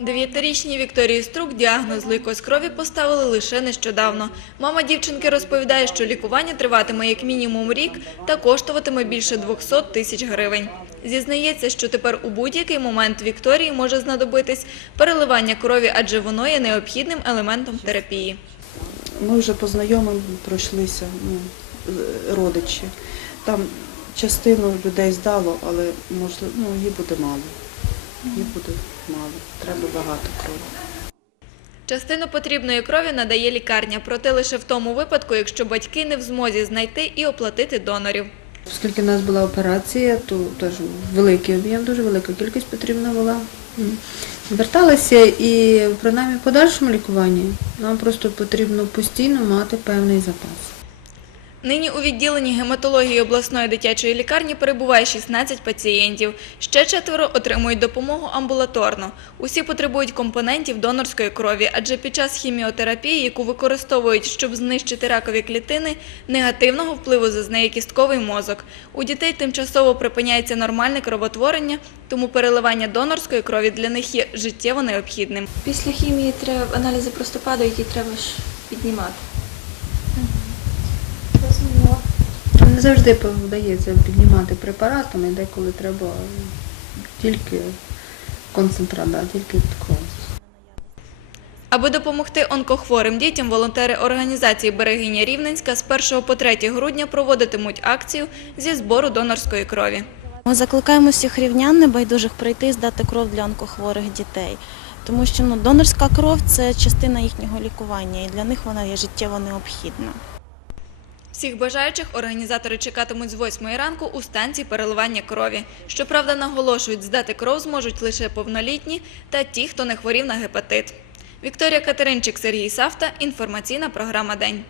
Дев'ятирічній Вікторії Струк діагноз лейкоз крові поставили лише нещодавно. Мама дівчинки розповідає, що лікування триватиме як мінімум рік та коштуватиме більше 200 тисяч гривень. Зізнається, що тепер у будь-який момент Вікторії може знадобитись переливання крові, адже воно є необхідним елементом терапії. Ми вже по знайомим пройшлися, ну, родичі. Там частину людей здало, але можливо, ну, їй буде мало. Їй буде мало. Треба багато крові. Частину потрібної крові надає лікарня, проте лише в тому випадку, якщо батьки не в змозі знайти і оплатити донорів. Оскільки в нас була операція, то теж великий об'єм, дуже велика кількість потрібна була. Зверталася і принаймні в подальшому лікуванні нам просто потрібно постійно мати певний запас. Нині у відділенні гематології обласної дитячої лікарні перебуває 16 пацієнтів. Ще четверо отримують допомогу амбулаторно. Усі потребують компонентів донорської крові, адже під час хіміотерапії, яку використовують, щоб знищити ракові клітини, негативного впливу зазнає кістковий мозок. У дітей тимчасово припиняється нормальне кровотворення, тому переливання донорської крові для них є життєво необхідним. Після хімії треба аналізи просто падають і треба ж піднімати. Не завжди вдається піднімати препаратами, деколи треба тільки концентрат, да, тільки кров. Аби допомогти онкохворим дітям, волонтери організації Берегиня Рівненська з 1 по 3 грудня проводитимуть акцію зі збору донорської крові. Ми закликаємо всіх рівнян небайдужих прийти і здати кров для онкохворих дітей, тому що ну, донорська кров це частина їхнього лікування, і для них вона є життєво необхідна. Всіх бажаючих організатори чекатимуть з 8 ранку у станції переливання крові. Щоправда, наголошують, здати кров зможуть лише повнолітні та ті, хто не хворів на гепатит. Вікторія Катеринчик, Сергій Савта. Інформаційна програма День.